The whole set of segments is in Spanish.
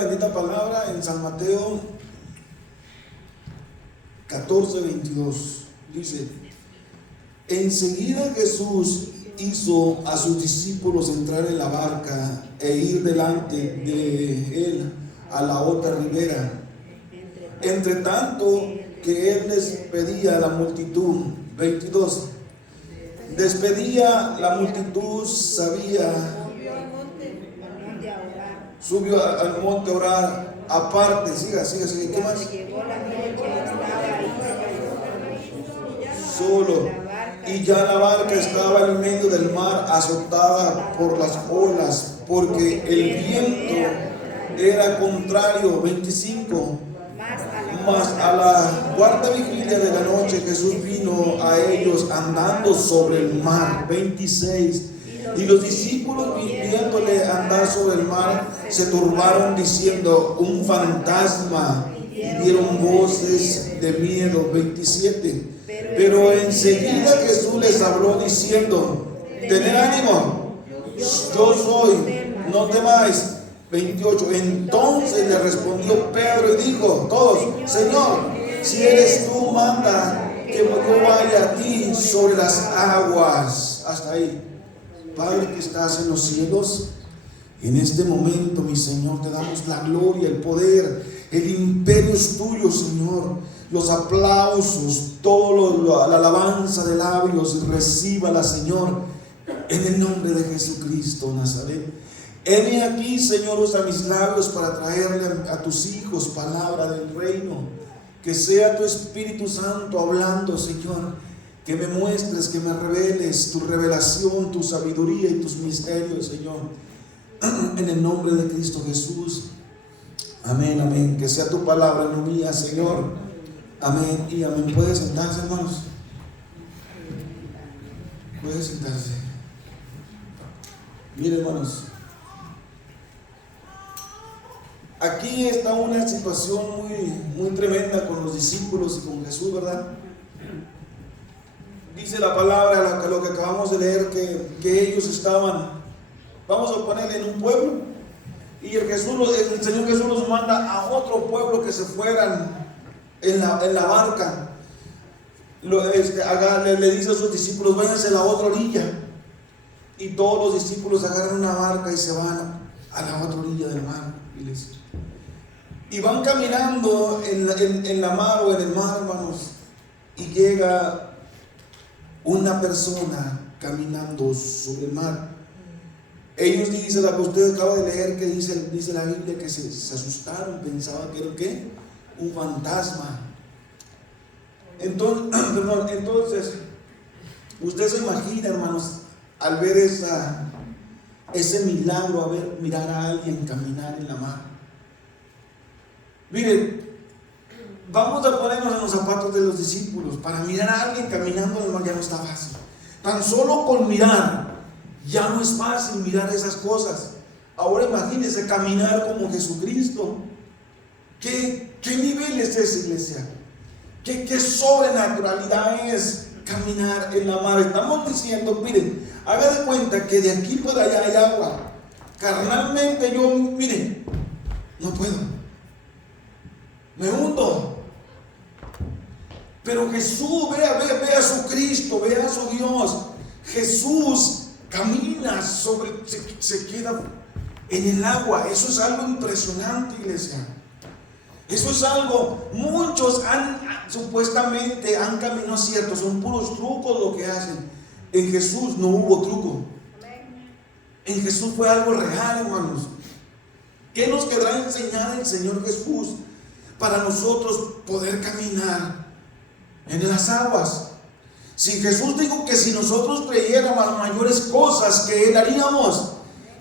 bendita palabra en San Mateo 14:22. Dice: enseguida Jesús hizo a sus discípulos entrar en la barca e ir delante de él a la otra ribera. Entre tanto que él despedía a la multitud. 22. Despedía la multitud, subió al monte a orar aparte. Siga. ¿Qué más? Solo. Y ya la barca estaba en medio del mar, azotada por las olas, porque el viento era contrario. 25. Mas a la cuarta vigilia de la noche Jesús vino a ellos andando sobre el mar. 26. Y los discípulos, viéndole andar sobre el mar, se turbaron diciendo: un fantasma, y dieron voces de miedo. 27. Pero enseguida Jesús les habló diciendo: tened ánimo, yo soy, no temáis. 28. Entonces le respondió Pedro y dijo: todos: Señor, si eres tú, manda que yo vaya a ti sobre las aguas. Hasta ahí. Padre que estás en los cielos, en este momento, mi Señor, te damos la gloria, el poder, el imperio es tuyo, Señor. Los aplausos, toda la alabanza de labios, recíbala, Señor, en el nombre de Jesucristo Nazaret. Heme aquí, Señor, usa mis labios para traerle a tus hijos palabra del reino. Que sea tu Espíritu Santo hablando, Señor. Que me muestres, que me reveles tu revelación, tu sabiduría y tus misterios, Señor. En el nombre de Cristo Jesús. Amén, amén. Que sea tu palabra, no mía, Señor. Amén y amén. ¿Puede sentarse, hermanos? Puede sentarse. Mire, hermanos, aquí está una situación muy tremenda con los discípulos y con Jesús, ¿verdad? Dice la palabra, lo que acabamos de leer, que ellos estaban, vamos a ponerle, en un pueblo, y el Señor Jesús los manda a otro pueblo que se fueran en la barca. Le dice a sus discípulos: váyanse a la otra orilla. Y todos los discípulos agarran una barca y se van a la otra orilla del mar. Y van caminando en la mar o en el mar, hermanos, y llega una persona caminando sobre el mar. Ellos dicen, la que usted acaba de leer, que dice la Biblia, que se asustaron, pensaban que era ¿qué? Un fantasma. Entonces, usted se imagina, hermanos, al ver ese milagro, mirar a alguien caminar en la mar. Miren, vamos a ponernos en los zapatos de los discípulos. Para mirar a alguien caminando en el mar ya no está fácil. Tan solo con mirar ya no es fácil mirar esas cosas. Ahora imagínense caminar como Jesucristo. ¿Qué nivel es ese, iglesia? ¿Qué sobrenaturalidad es caminar en la mar? Estamos diciendo, miren, haga de cuenta que de aquí para allá hay agua. Carnalmente yo, miren, no puedo, me hundo. Pero Jesús, ve a su Cristo, ve a su Dios. Jesús camina se queda en el agua. Eso es algo impresionante, iglesia. Eso es algo, muchos supuestamente han caminado, cierto, son puros trucos lo que hacen. En Jesús no hubo truco. En Jesús fue algo real, hermanos. ¿Qué nos quedará enseñar el Señor Jesús para nosotros poder caminar en las aguas? Si Jesús dijo que si nosotros creyéramos mayores cosas que Él haríamos,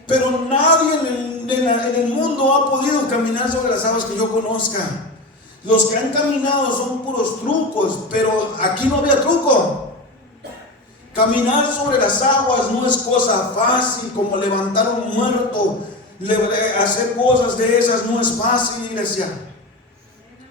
pero nadie en el mundo ha podido caminar sobre las aguas que yo conozca. Los que han caminado son puros trucos, pero aquí no había truco. Caminar sobre las aguas no es cosa fácil, como levantar un muerto, hacer cosas de esas no es fácil, iglesia.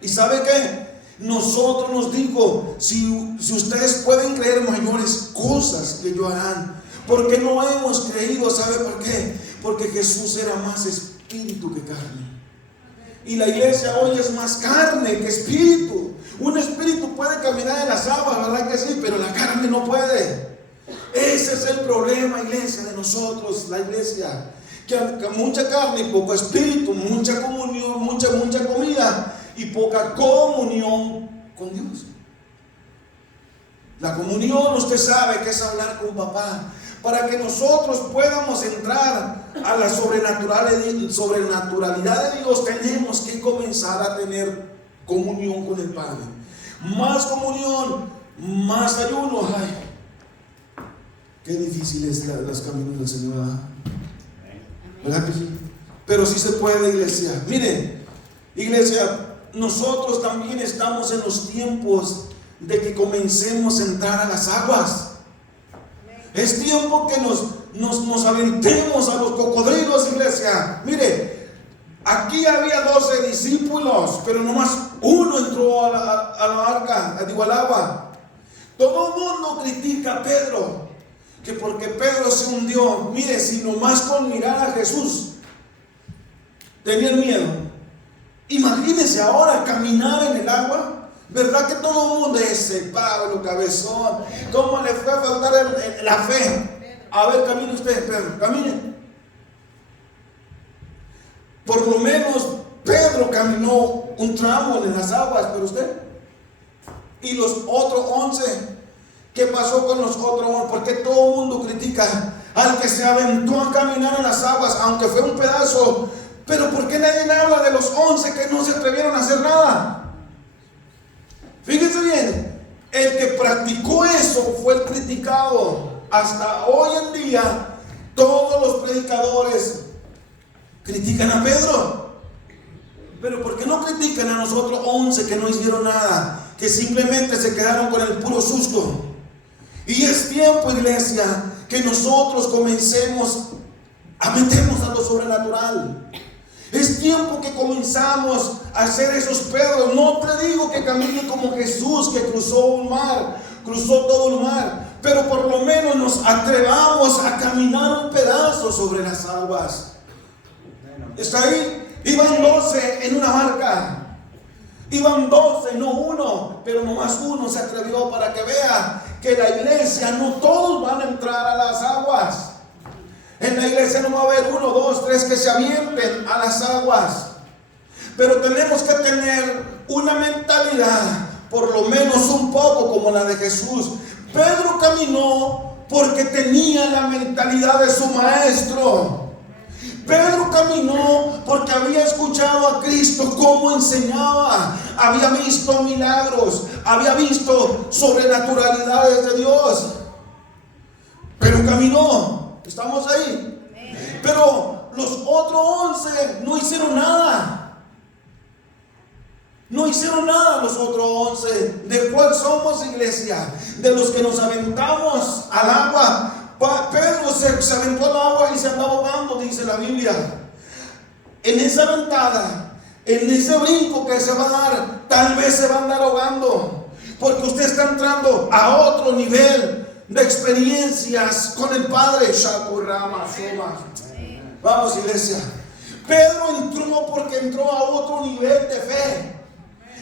¿Y sabe qué? Nosotros nos dijo, si ustedes pueden creer mayores cosas que yo harán. Porque no hemos creído, ¿sabe por qué? Porque Jesús era más espíritu que carne. Y la iglesia hoy es más carne que espíritu. Un espíritu puede caminar en las aguas, ¿verdad que sí? Pero la carne no puede. Ese es el problema, iglesia, de nosotros, la iglesia. Que mucha carne y poco espíritu, mucha comunión, mucha comida y poca comunión con Dios. La comunión, usted sabe que es hablar con papá. Para que nosotros podamos entrar a la sobrenaturalidad de Dios, tenemos que comenzar a tener comunión con el Padre. Más comunión, más ayuno. Ay, qué difícil es los caminos del Señor, ¿verdad que sí? Pero sí se puede, iglesia. Miren, iglesia, nosotros también estamos en los tiempos de que comencemos a entrar a las aguas. Es tiempo que nos aventemos a los cocodrilos, iglesia. Mire, aquí había 12 discípulos, pero nomás uno entró a la arca, al agua. Todo el mundo critica a Pedro, que porque Pedro se hundió. Mire, si nomás con mirar a Jesús tenían miedo, imagínense ahora caminar en el agua. ¿Verdad que todo el mundo ese Pablo cabezón? ¿Cómo le fue a faltar la fe? A ver, camine usted, Pedro, camine. Por lo menos Pedro caminó un tramo en las aguas, pero usted. Y los otros 11, ¿qué pasó con los otros 11? Porque todo el mundo critica al que se aventó a caminar en las aguas, aunque fue un pedazo. Pero ¿por qué nadie habla de los 11 que no se atrevieron a hacer nada? Fíjense bien, el que practicó eso fue el criticado. Hasta hoy en día, todos los predicadores critican a Pedro. Pero ¿por qué no critican a nosotros 11 que no hicieron nada? Que simplemente se quedaron con el puro susto. Y es tiempo, iglesia, que nosotros comencemos a meternos a lo sobrenatural. Es tiempo que comenzamos a hacer esos Pedros. No te digo que camine como Jesús, que cruzó un mar, cruzó todo el mar, pero por lo menos nos atrevamos a caminar un pedazo sobre las aguas. ¿Está ahí? Iban 12 en una barca. Iban 12, no uno, pero nomás uno se atrevió, para que vea que la iglesia no todos van a entrar a las aguas. En la iglesia no va a haber 1, 2, 3 que se avienten a las aguas. Pero tenemos que tener una mentalidad, por lo menos un poco como la de Jesús. Pedro caminó porque tenía la mentalidad de su maestro. Pedro caminó porque había escuchado a Cristo cómo enseñaba. Había visto milagros, había visto sobrenaturalidades de Dios. Pero caminó. ¿Estamos ahí? Pero los otros 11 no hicieron nada. No hicieron nada los otros 11. ¿De cuál somos, iglesia? De los que nos aventamos al agua. Pedro se aventó al agua y se andaba ahogando, dice la Biblia. En esa aventada, en ese brinco que se va a dar, tal vez se va a andar ahogando. Porque usted está entrando a otro nivel de experiencias con el Padre. Vamos, iglesia. Pedro entró porque entró a otro nivel de fe.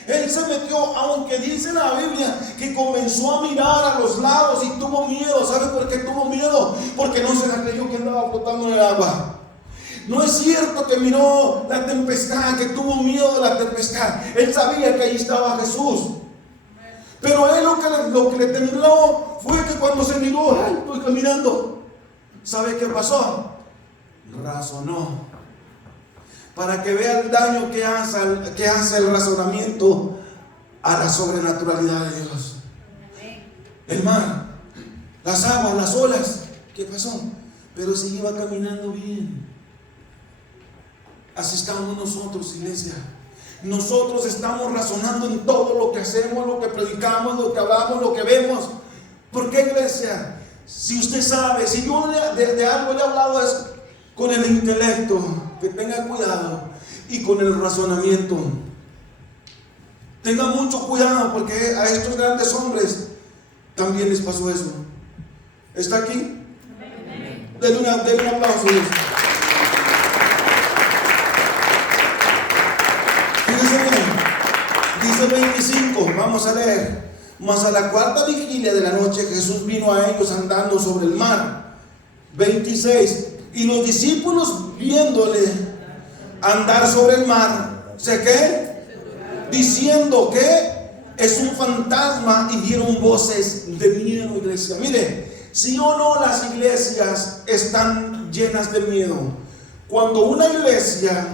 Él se metió, aunque dice la Biblia que comenzó a mirar a los lados y tuvo miedo. ¿Sabe por qué tuvo miedo? Porque no se la creyó que andaba flotando en el agua. No es cierto que miró la tempestad, que tuvo miedo de la tempestad. Él sabía que ahí estaba Jesús. Pero a él lo que le tembló fue que cuando se miró, ¡ay, estoy caminando! ¿Sabe qué pasó? Razonó. Para que vea el daño que hace el razonamiento a la sobrenaturalidad de Dios. El mar, las aguas, las olas, ¿qué pasó? Pero se iba caminando bien. Así estamos nosotros, iglesia. Nosotros estamos razonando en todo lo que hacemos, lo que predicamos, lo que hablamos, lo que vemos. ¿Por qué, iglesia? Si usted sabe, si yo de algo le he hablado es con el intelecto, que tenga cuidado, y con el razonamiento. Tenga mucho cuidado, porque a estos grandes hombres también les pasó eso. ¿Está aquí? Denle un aplauso. Fíjense bien, dice 25, vamos a leer. Mas a la cuarta vigilia de la noche Jesús vino a ellos andando sobre el mar. 26, y los discípulos viéndole andar sobre el mar, ¿sé qué? Diciendo que es un fantasma, y dieron voces de miedo, iglesia. Mire, si o no las iglesias están llenas de miedo. Cuando una iglesia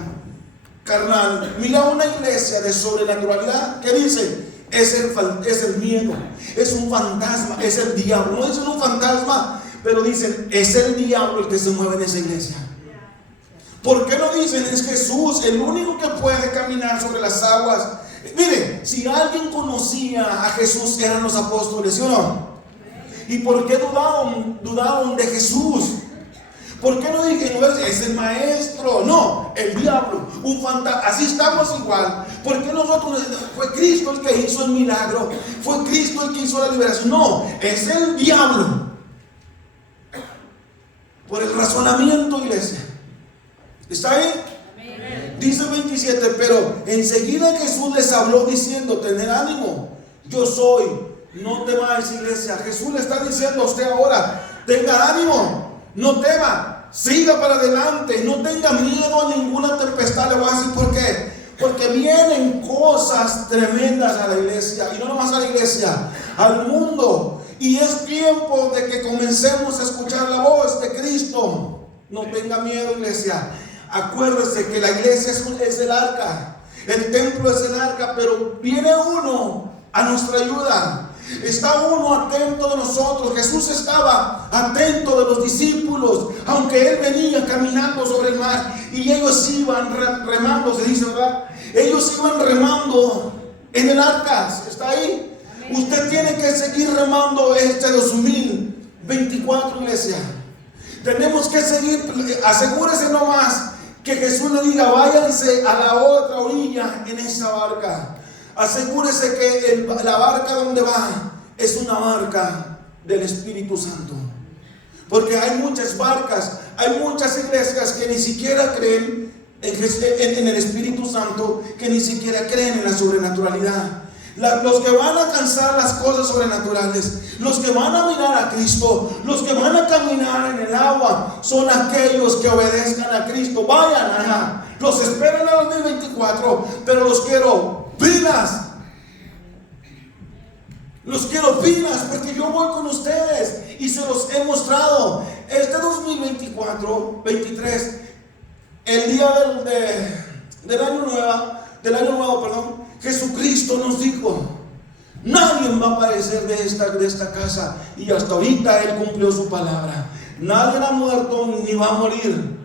carnal mira una iglesia de sobrenaturalidad, ¿qué dice? Es el miedo, es un fantasma, es el diablo. No dicen un fantasma, pero dicen es el diablo el que se mueve en esa iglesia. ¿Por qué no dicen es Jesús el único que puede caminar sobre las aguas? Mire, si alguien conocía a Jesús eran los apóstoles, ¿sí o no? ¿Y por qué dudaron de Jesús? ¿Por qué no dijeron es el maestro? No, el diablo, un fantasma. Así estamos igual. ¿Por qué nosotros? Fue Cristo el que hizo el milagro, fue Cristo el que hizo la liberación. No, es el diablo. Por el razonamiento, iglesia. ¿Está ahí? Dice 27, pero enseguida Jesús les habló diciendo, tener ánimo, yo soy, no temáis, iglesia. Jesús le está diciendo a usted ahora, tenga ánimo, no tema, siga para adelante, no tenga miedo a ninguna tempestad. Le voy a decir por qué. Porque vienen cosas tremendas a la iglesia, y no nomás a la iglesia, al mundo. Y es tiempo de que comencemos a escuchar la voz de Cristo. No tenga miedo, iglesia. Acuérdese que la iglesia es el arca, el templo es el arca, pero viene uno a nuestra ayuda. Está uno atento de nosotros. Jesús estaba atento de los discípulos, aunque Él venía caminando sobre el mar y ellos iban remando, se dice, ¿verdad? Ellos iban remando en el arca. ¿Está ahí? Usted tiene que seguir remando este 2024, iglesia. Tenemos que seguir. Asegúrese nomás que Jesús le diga, váyanse a la otra orilla en esa barca. Asegúrese que la barca donde va es una barca del Espíritu Santo. Porque hay muchas barcas, hay muchas iglesias que ni siquiera creen en el Espíritu Santo, que ni siquiera creen en la sobrenaturalidad. Los que van a alcanzar las cosas sobrenaturales, los que van a mirar a Cristo, los que van a caminar en el agua, son aquellos que obedezcan a Cristo. Vayan allá, los espero en el 2024, pero los quiero pilas. Los quiero pilas, porque yo voy con ustedes y se los he mostrado. Este 2024, 23, el día del año nuevo, Jesucristo nos dijo, nadie va a aparecer de esta casa, y hasta ahorita Él cumplió su palabra. Nadie ha muerto ni va a morir.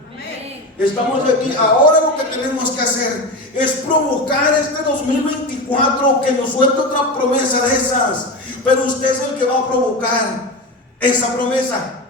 Estamos aquí. Ahora lo que tenemos que hacer es provocar este 2024 que nos suelte otra promesa de esas. Pero usted es el que va a provocar esa promesa.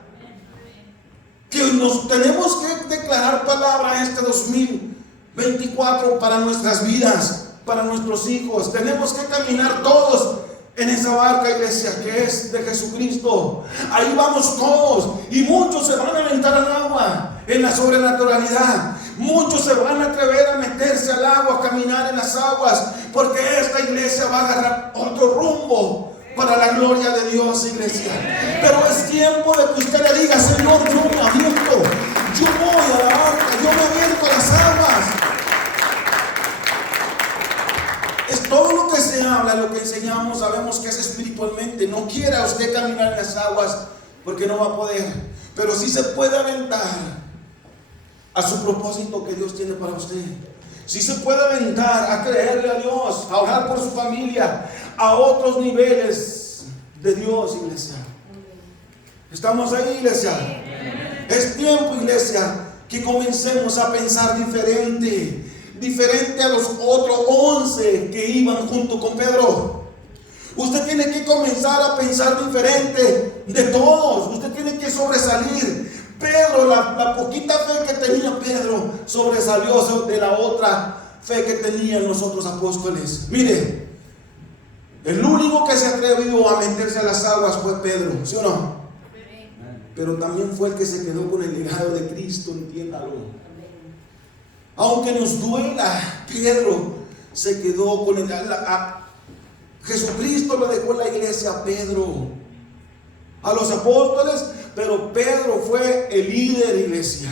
Que nos tenemos que declarar palabra este 2024 para nuestras vidas, para nuestros hijos. Tenemos que caminar todos en esa barca, iglesia, que es de Jesucristo. Ahí vamos todos, y muchos se van a aventar al agua en la sobrenaturalidad. Muchos se van a atrever a meterse al agua, a caminar en las aguas, porque esta iglesia va a agarrar otro rumbo para la gloria de Dios, iglesia. Pero es tiempo de que usted le diga, Señor, yo me aviento, yo voy a la barca, yo me aviento a las aguas. Es todo lo que se habla, lo que enseñamos, sabemos que es espiritualmente. No quiera usted caminar en las aguas, porque no va a poder. Pero sí se puede aventar a su propósito que Dios tiene para usted. Sí se puede aventar a creerle a Dios, a orar por su familia, a otros niveles de Dios, iglesia. ¿Estamos ahí, iglesia? Es tiempo, iglesia, que comencemos a pensar diferente a los otros 11 que iban junto con Pedro. Usted tiene que comenzar a pensar diferente de todos. Usted tiene que sobresalir. Pedro, la poquita fe que tenía Pedro, sobresalió de la otra fe que tenían los otros apóstoles. Mire, el único que se atrevió a meterse a las aguas fue Pedro, ¿sí o no? Pero también fue el que se quedó con el legado de Cristo, entiéndalo. Aunque nos duela, Pedro se quedó con Jesucristo le dejó la iglesia a Pedro, a los apóstoles, pero Pedro fue el líder iglesia.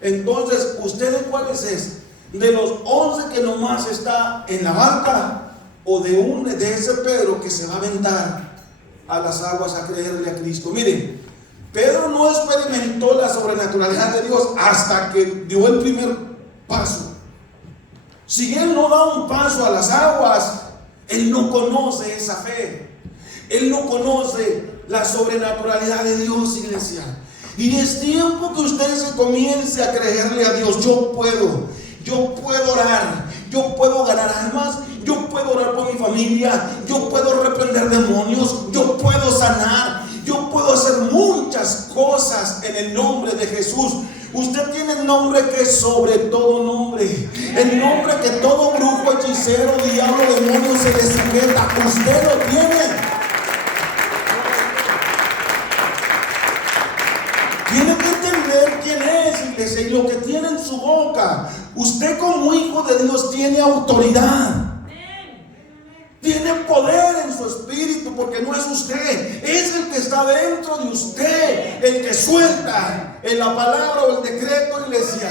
Entonces, ¿ustedes cuáles es? ¿De los 11 que nomás está en la barca, o de ese Pedro que se va a aventar a las aguas a creerle a Cristo? Miren, Pedro no experimentó la sobrenaturalidad de Dios hasta que dio el primer paso. Si él no da un paso a las aguas, él no conoce esa fe. Él no conoce la sobrenaturalidad de Dios, iglesia. Y es tiempo que usted se comience a creerle a Dios. Yo puedo orar, yo puedo ganar almas, yo puedo orar por mi familia, yo puedo reprender demonios, yo puedo sanar, yo puedo hacer muchas cosas en el nombre de Jesús. Usted tiene el nombre que es sobre todo nombre, el nombre que todo brujo, hechicero, diablo, demonio se le sujeta. Usted lo tiene. Tiene que entender quién es, iglesia, y lo que tiene en su boca. Usted como hijo de Dios tiene autoridad. Tiene poder en su espíritu, porque no es usted, es el que está dentro de usted, el que suelta en la palabra o el decreto, iglesia.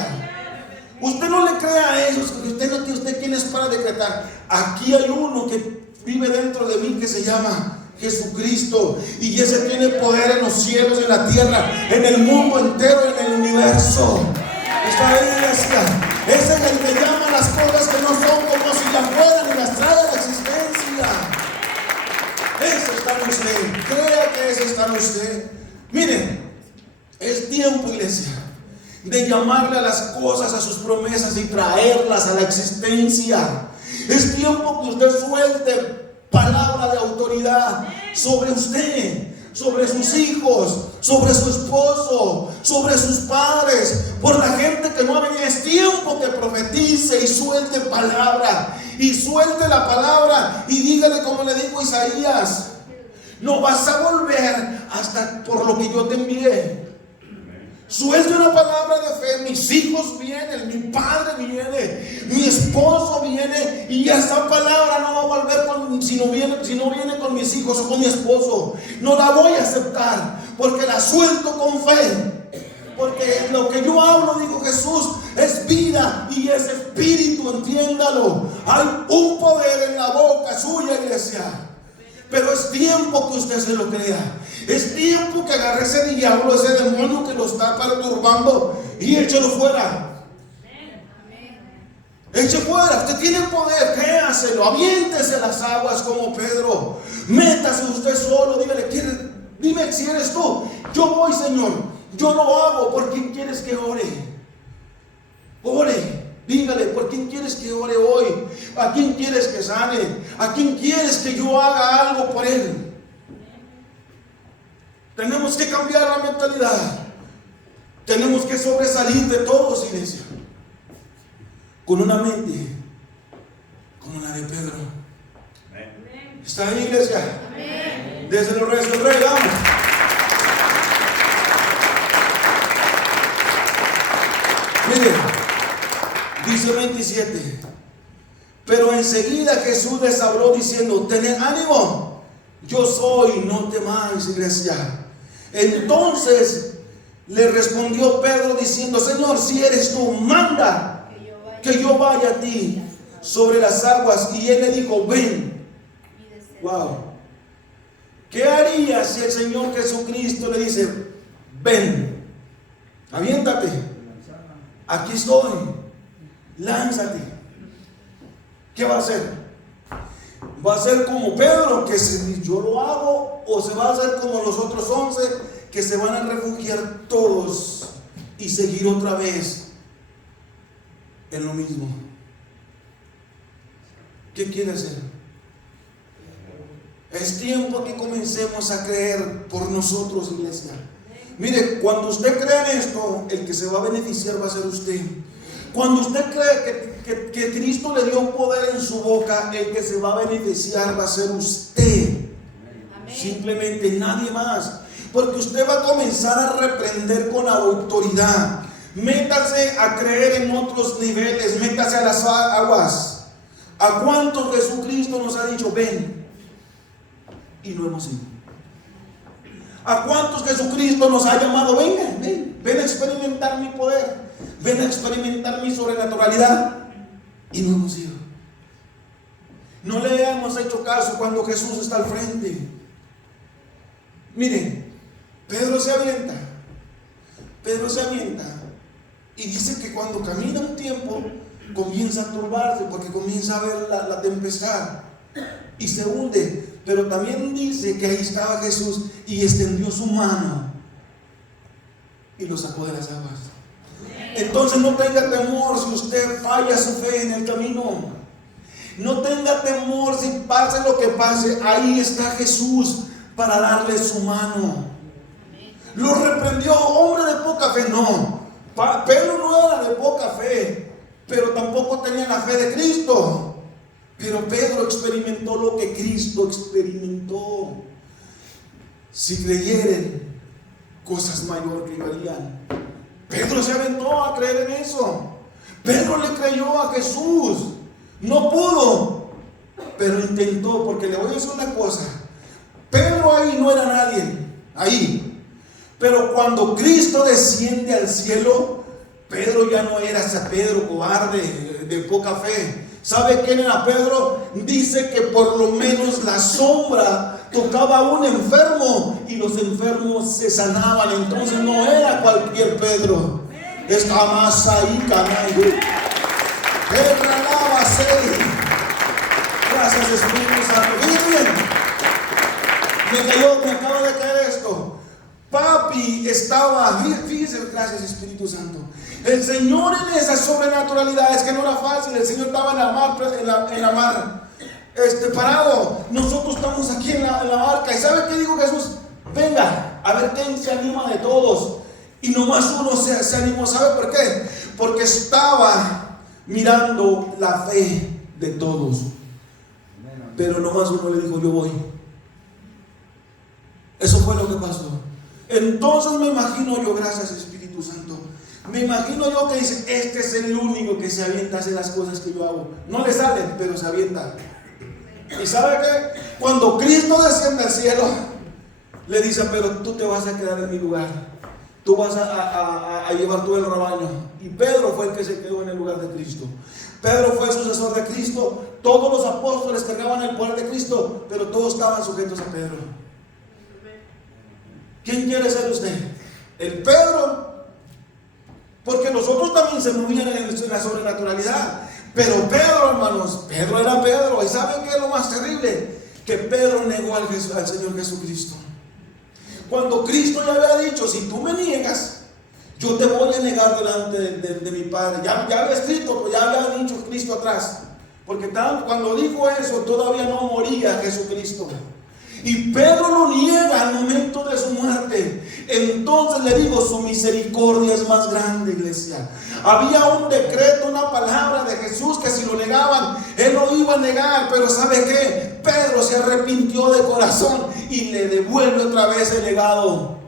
Usted no le crea a ellos, que usted quién es para decretar. Aquí hay uno que vive dentro de mí que se llama Jesucristo, y ese tiene poder en los cielos, en la tierra, en el mundo entero, en el universo. Está ahí, iglesia. Ese es el que llama las cosas que no son como si ya fueran y las trae a la existencia. Ese está en usted. Crea que ese está en usted. Miren, es tiempo, iglesia, de llamarle a las cosas, a sus promesas, y traerlas a la existencia. Es tiempo que usted suelte palabra de autoridad sobre usted, sobre sus hijos, sobre su esposo, sobre sus padres, por la gente que no ha venido. Es tiempo que profetice y suelte palabra, y suelte la palabra, y dígale como le dijo Isaías: no vas a volver hasta por lo que yo te envié. Suelte una palabra de fe. Mis hijos vienen, mi padre viene, mi esposo viene, y esa palabra no va a volver si no viene con mis hijos o con mi esposo. No la voy a aceptar, porque la suelto con fe. Porque lo que yo hablo, dijo Jesús, es vida y es espíritu, entiéndalo. Hay un poder en la boca suya, iglesia. Pero es tiempo que usted se lo crea. Es tiempo que agarre ese diablo, ese demonio que lo está perturbando, y échelo fuera. Eche fuera. Usted tiene poder, créaselo. Aviéntese a las aguas como Pedro. Métase usted solo. Dígale: dime si eres tú. Yo voy, Señor. Yo lo hago. ¿Por quién quieres que ore? Ore. Dígale: ¿por quién quieres que ore hoy? ¿A quién quieres que sane? ¿A quién quieres que yo haga algo por él? Tenemos que cambiar la mentalidad. Tenemos que sobresalir de todos, iglesia, con una mente como la de Pedro. ¿Está ahí, iglesia? Desde los reyes del rey, vamos. Miren, dice 27. Pero enseguida Jesús les habló diciendo: tened ánimo, yo soy, no temáis, iglesia. Entonces le respondió Pedro diciendo: Señor, si eres tú, manda que yo vaya a ti sobre las aguas. Y él le dijo: ven. Wow. ¿Qué haría si el Señor Jesucristo le dice: ven, aviéntate, aquí estoy, lánzate? ¿Qué va a hacer? ¿Va a ser como Pedro, que yo lo hago? ¿O se va a hacer como los otros 11, que se van a refugiar todos y seguir otra vez en lo mismo? ¿Qué quiere hacer? Es tiempo que comencemos a creer por nosotros, iglesia. Mire, cuando usted crea en esto, el que se va a beneficiar va a ser usted. Cuando usted cree que Cristo le dio poder en su boca, el que se va a beneficiar va a ser usted. Amén. Simplemente nadie más. Porque usted va a comenzar a reprender con autoridad. Métase a creer en otros niveles. Métase a las aguas. ¿A cuántos Jesucristo nos ha dicho, ven? Y no hemos ido. ¿A cuántos Jesucristo nos ha llamado, vengan, ven a experimentar mi poder, ven a experimentar mi sobrenaturalidad? Y no hemos ido. No le hemos hecho caso cuando Jesús está al frente. Miren, Pedro se avienta y dice que cuando camina un tiempo comienza a turbarse porque comienza a ver la tempestad y se hunde. Pero también dice que ahí estaba Jesús y extendió su mano y lo sacó de las aguas. Entonces no tenga temor si usted falla su fe en el camino. No tenga temor si pase lo que pase. Ahí está Jesús para darle su mano. Lo reprendió, hombre de poca fe. No, Pedro no era de poca fe, pero tampoco tenía la fe de Cristo. Pero Pedro experimentó lo que Cristo experimentó. Si creyeren, cosas mayores que harían. Pedro se aventó a creer en eso. Pedro le creyó a Jesús. No pudo, pero intentó, porque le voy a decir una cosa. Pedro ahí no era nadie, ahí. Pero cuando Cristo desciende al cielo, Pedro ya no era ese Pedro cobarde, de poca fe. ¿Sabe quién era Pedro? Dice que por lo menos la sombra tocaba a un enfermo y los enfermos se sanaban. Entonces no era cualquier Pedro. Está más ahí, canayo. Gracias, Espíritu Santo. Miren, me acaba de caer esto. Papi estaba, fíjense, gracias, Espíritu Santo. El Señor en esa sobrenaturalidad, es que no era fácil. El Señor estaba en la mar, parado. Nosotros estamos aquí en la barca. ¿Y sabe qué dijo Jesús? Venga, a ver quién se anima de todos. Y nomás uno se animó. ¿Sabe por qué? Porque estaba mirando la fe de todos. Pero nomás uno le dijo, yo voy. Eso fue lo que pasó. Entonces me imagino yo, gracias Espíritu Santo, me imagino yo que dice, este es el único que se avienta a hacer las cosas que yo hago. No le salen, pero se avienta. ¿Y sabe qué? Cuando Cristo desciende al cielo, le dice, pero tú te vas a quedar en mi lugar. Tú vas a llevar todo el rebaño. Y Pedro fue el que se quedó en el lugar de Cristo. Pedro fue el sucesor de Cristo. Todos los apóstoles cargaban el poder de Cristo, pero todos estaban sujetos a Pedro. ¿Quién quiere ser usted? ¿El Pedro? Porque los otros también se movían en la sobrenaturalidad. Pero Pedro, hermanos, Pedro era Pedro. ¿Y saben qué es lo más terrible? Que Pedro negó al Señor Jesucristo. Cuando Cristo ya había dicho, si tú me niegas, yo te voy a negar delante de mi Padre. Ya había escrito, ya había dicho Cristo atrás. Porque cuando dijo eso, todavía no moría Jesucristo. Y Pedro lo niega al momento de su muerte. Entonces le digo, su misericordia es más grande, iglesia. Había un decreto, una palabra de Jesús que si lo negaban, él lo iba a negar. Pero ¿sabe qué? Pedro se arrepintió de corazón y le devuelve otra vez el legado.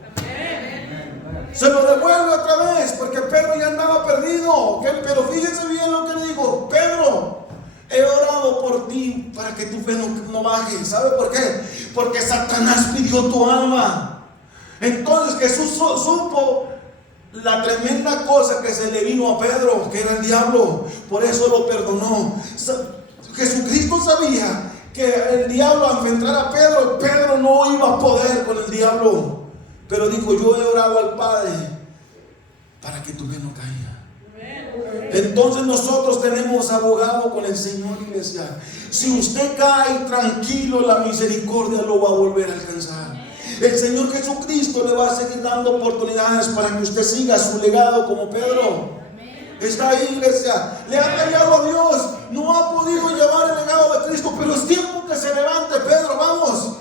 Se lo devuelve otra vez, porque Pedro ya andaba perdido. Pero fíjense bien lo que le digo, Pedro, he orado por ti para que tu fe no baje. ¿Sabe por qué? Porque Satanás pidió tu alma. Entonces Jesús supo la tremenda cosa que se le vino a Pedro, que era el diablo. Por eso lo perdonó. Jesucristo sabía que el diablo, al enfrentar a Pedro, Pedro no iba a poder con el diablo. Pero dijo, yo he orado al Padre para que tu fe no caiga. Entonces nosotros tenemos abogado con el Señor, iglesia. Si usted cae, tranquilo, la misericordia lo va a volver a alcanzar. El Señor Jesucristo le va a seguir dando oportunidades para que usted siga su legado como Pedro. Está ahí, iglesia. Le ha callado a Dios, no ha podido llevar el legado de Cristo, pero es tiempo que se levante, Pedro, vamos.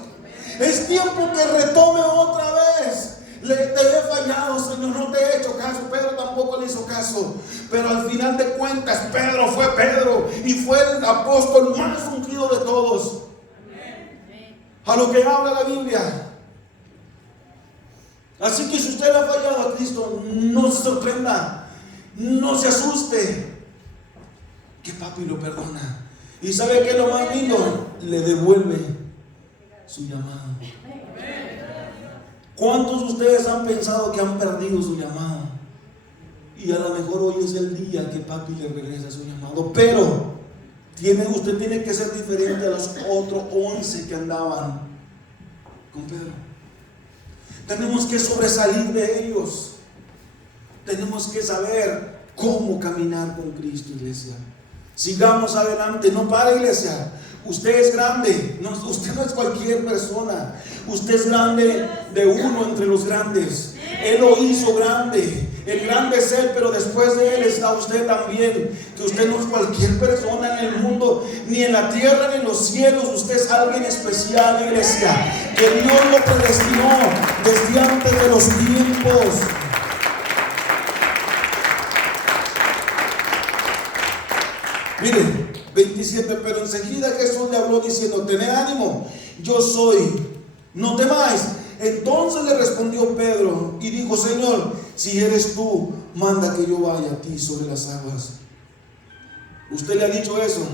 Es tiempo que retome otra vez. Te he fallado, Señor, no te he hecho caso. Pedro tampoco le hizo caso. Pero al final de cuentas, Pedro fue Pedro y fue el apóstol más ungido de todos. A lo que habla la Biblia. Así que si usted le ha fallado a Cristo, no se sorprenda, no se asuste, que papi lo perdona. ¿Y sabe qué es lo más lindo? Le devuelve su llamado. ¿Cuántos de ustedes han pensado que han perdido su llamado? Y a lo mejor hoy es el día que papi le regresa su llamado. Pero usted tiene que ser diferente a los otros 11 que andaban con Pedro. Tenemos que sobresalir de ellos. Tenemos que saber cómo caminar con Cristo, iglesia. Sigamos adelante, no para, iglesia. Usted es grande, usted no es cualquier persona. Usted es grande de uno entre los grandes. Él lo hizo grande. El grande es Él, pero después de Él está usted también. Que usted no es cualquier persona en el mundo, ni en la tierra, ni en los cielos. Usted es alguien especial, iglesia, que Dios lo predestinó desde antes de los tiempos. Mire, 27, pero enseguida Jesús le habló diciendo: tened ánimo, yo soy, no temáis. Entonces le respondió Pedro y dijo: Señor, si eres tú, manda que yo vaya a ti sobre las aguas. ¿Usted le ha dicho eso?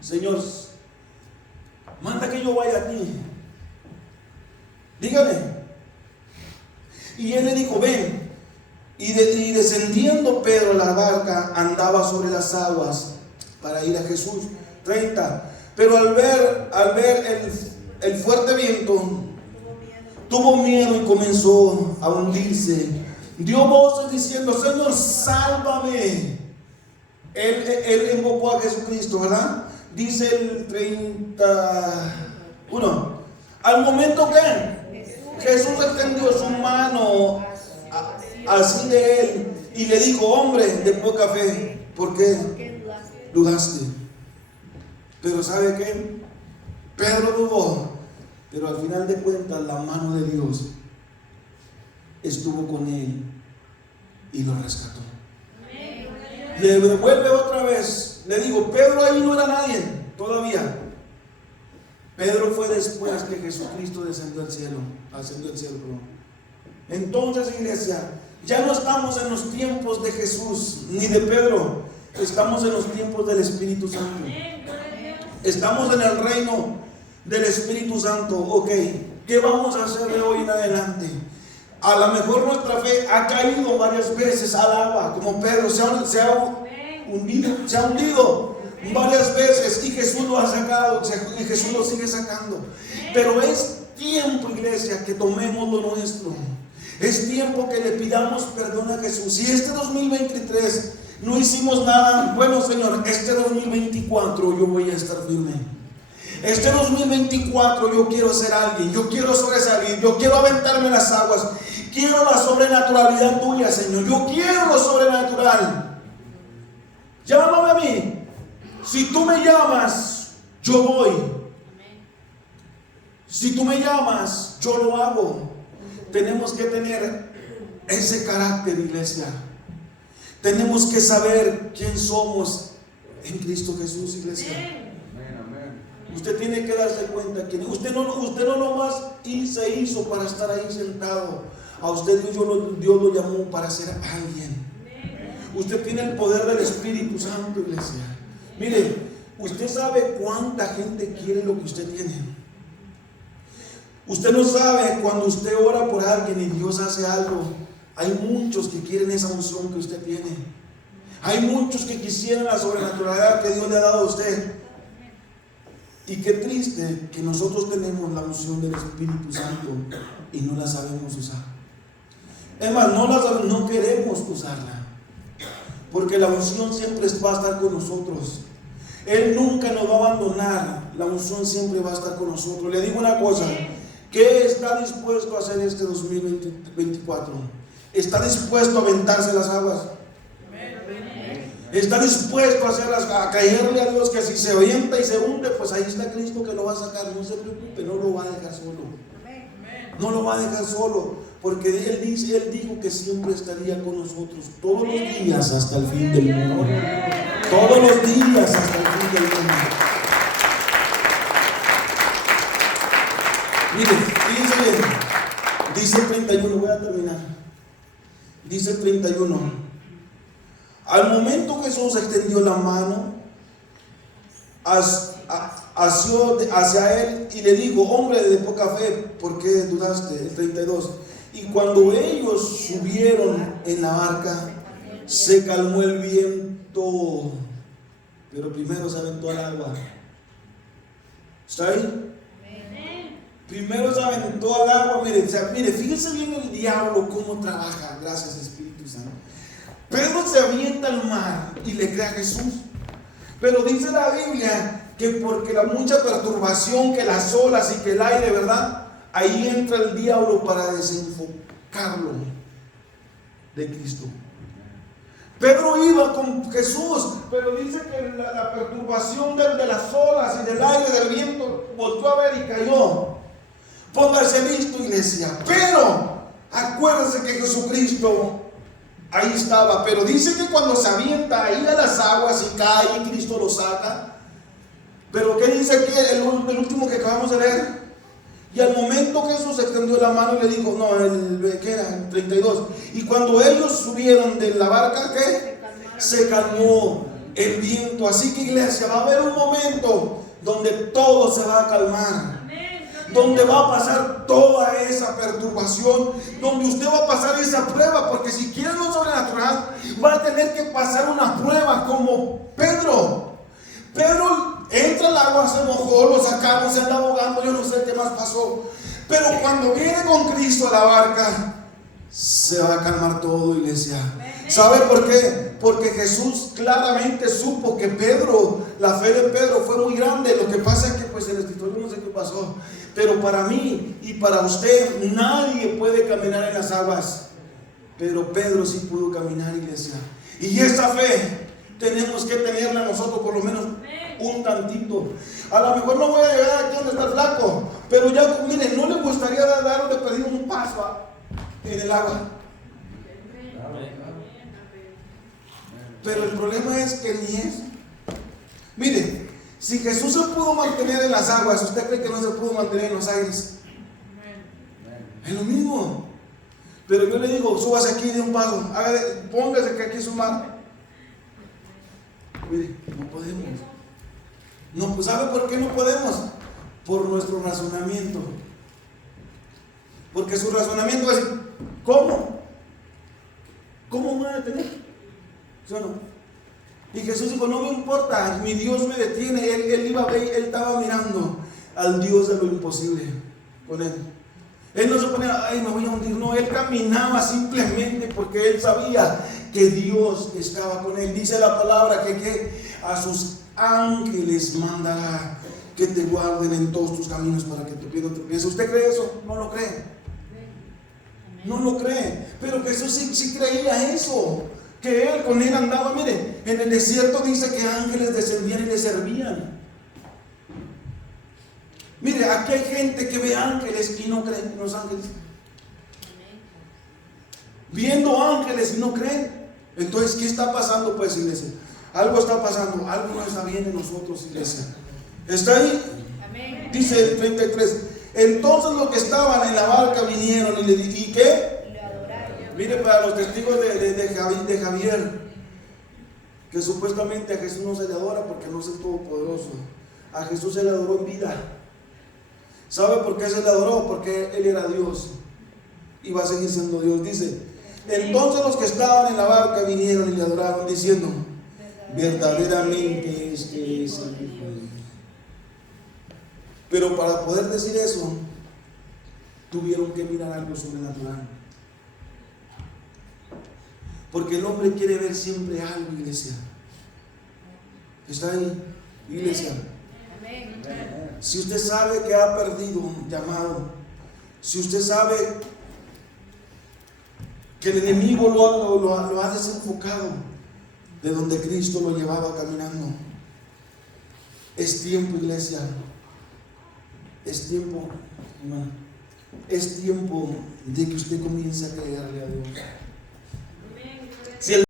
Señor, manda que yo vaya a ti. Dígame. Y él le dijo: ven. Y descendiendo Pedro a la barca, andaba sobre las aguas para ir a Jesús. 30. Pero al ver el fuerte viento, tuvo miedo y comenzó a hundirse. Dio voces diciendo: Señor, sálvame. Él invocó a Jesucristo, ¿verdad? Dice el 31. Al momento que Jesús extendió su mano así de él y le dijo: hombre de poca fe, ¿por qué dudaste? Pero ¿sabe qué? Pedro dudó, pero al final de cuentas la mano de Dios estuvo con él y lo rescató. Le devuelve otra vez. Le digo, Pedro ahí no era nadie todavía. Pedro fue después que Jesucristo descendió al cielo, perdón. Entonces, iglesia, ya no estamos en los tiempos de Jesús ni de Pedro, estamos en los tiempos del Espíritu Santo. Estamos en el reino del Espíritu Santo. Ok, ¿qué vamos a hacer de hoy en adelante? A lo mejor nuestra fe ha caído varias veces al agua, como Pedro se ha hundido varias veces, y Jesús lo ha sacado, y Jesús lo sigue sacando. Pero es tiempo, iglesia, que tomemos lo nuestro. Es tiempo que le pidamos perdón a Jesús. Si este 2023 no hicimos nada, bueno, Señor, este 2024 yo voy a estar firme. Este 2024 yo quiero ser alguien, yo quiero sobresalir, yo quiero aventarme en las aguas. Quiero la sobrenaturalidad tuya, Señor. Yo quiero lo sobrenatural. Llámame a mí. Si tú me llamas, yo voy. Si tú me llamas, yo lo hago. Tenemos que tener ese carácter, iglesia. Tenemos que saber quién somos en Cristo Jesús, iglesia. Usted tiene que darse cuenta que usted no nomás se hizo para estar ahí sentado. A usted Dios lo llamó para ser alguien. Usted tiene el poder del Espíritu Santo, iglesia. Mire, usted sabe cuánta gente quiere lo que usted tiene. Usted no sabe, cuando usted ora por alguien y Dios hace algo, hay muchos que quieren esa unción que usted tiene. Hay muchos que quisieran la sobrenaturalidad que Dios le ha dado a usted. Y qué triste que nosotros tenemos la unción del Espíritu Santo y no la sabemos usar. Es más, no queremos usarla, porque la unción siempre va a estar con nosotros. Él nunca nos va a abandonar. La unción siempre va a estar con nosotros. Le digo una cosa: ¿qué está dispuesto a hacer este 2024? ¿Está dispuesto a aventarse las aguas? ¿Está dispuesto a caerle a Dios, que si se avienta y se hunde, pues ahí está Cristo que lo va a sacar? No se preocupe, no lo va a dejar solo. No lo va a dejar solo, porque Él dijo que siempre estaría con nosotros todos los días hasta el fin del mundo. Todos los días hasta el fin del mundo. Miren, fíjense bien. Dice el 31, voy a terminar. Dice el 31. Al momento Jesús extendió la mano hacia él y le dijo: hombre de poca fe, ¿por qué dudaste? El 32. Y cuando ellos subieron en la barca, se calmó el viento, pero primero se aventó al agua. ¿Está ahí? Primero se aventó al agua. Mire, fíjese bien el diablo cómo trabaja. Gracias, Espíritu Santo. Pedro se avienta al mar y le cree a Jesús. Pero dice la Biblia que porque la mucha perturbación, que las olas y que el aire, ¿verdad? Ahí entra el diablo para desenfocarlo de Cristo. Pedro iba con Jesús, pero dice que la perturbación de las olas y del aire, del viento, volvió a ver y cayó. Póngase listo, iglesia. Pero acuérdense que Jesucristo ahí estaba. Pero dice que cuando se avienta ahí a las aguas y cae y Cristo lo saca. Pero ¿qué dice aquí el último que acabamos de leer? Y al momento Jesús extendió la mano y le dijo, ¿qué era? El 32. Y cuando ellos subieron de la barca, ¿qué? Se calmó el viento. Así que, iglesia, va a haber un momento donde todo se va a calmar, donde va a pasar toda esa perturbación, donde usted va a pasar esa prueba, porque si quiere lo sobrenatural, va a tener que pasar una prueba como Pedro. Pedro entra al agua, se mojó, lo sacamos, se anda ahogando, yo no sé qué más pasó. Pero cuando viene con Cristo a la barca, se va a calmar todo, iglesia. ¿Sabe por qué? Porque Jesús claramente supo que la fe de Pedro fue muy grande. Lo que pasa es que pues el escritorio no sé qué pasó. Pero para mí y para usted, nadie puede caminar en las aguas. Pero Pedro sí pudo caminar, iglesia. Y esa fe tenemos que tenerla nosotros por lo menos un tantito. A lo mejor no voy a llegar aquí donde está el flaco, pero ya, miren, ¿no le gustaría darle de pedir un paso en el agua? Pero el problema es que ni eso. Mire, si Jesús se pudo mantener en las aguas, ¿usted cree que no se pudo mantener en los aires? Es lo mismo. Pero yo le digo, súbase aquí de un paso, póngase que aquí es un mar. Mire, no podemos. No, ¿sabe por qué no podemos? Por nuestro razonamiento. Porque su razonamiento es: ¿cómo? ¿Cómo me voy a detener? ¿Sí o no? Y Jesús dijo: no me importa, mi Dios me detiene. Él estaba mirando al Dios de lo imposible con él. Él no se ponía, ay, me voy a hundir. No, él caminaba simplemente porque él sabía que Dios estaba con él. Dice la palabra que a sus ángeles mandará que te guarden en todos tus caminos para que tu pie no tropiece. ¿Usted cree eso? No lo cree. No lo cree. Pero Jesús sí creía eso. Que él con él andaba. Mire, en el desierto dice que ángeles descendían y le servían. Mire, aquí hay gente que ve ángeles y no creen en los ángeles. Viendo ángeles y no creen. Entonces, ¿qué está pasando, pues, iglesia? Algo está pasando, algo no está bien en nosotros, iglesia. ¿Está ahí? Amén. Dice el 33. Entonces los que estaban en la barca vinieron y le dijeron, ¿y qué? Mire, para los testigos de Javier, que supuestamente a Jesús no se le adora porque no es el Todopoderoso. A Jesús se le adoró en vida. ¿Sabe por qué se le adoró? Porque Él era Dios y va a seguir siendo Dios. Dice, entonces los que estaban en la barca vinieron y le adoraron diciendo, verdaderamente este es el Hijo de Dios. Pero para poder decir eso, tuvieron que mirar algo sobrenatural. Porque el hombre quiere ver siempre algo, iglesia. ¿Está ahí, iglesia? Si usted sabe que ha perdido un llamado, si usted sabe que el enemigo lo ha desenfocado de donde Cristo lo llevaba caminando, es tiempo, iglesia, es tiempo, hermano, es tiempo de que usted comience a creerle a Dios. Si el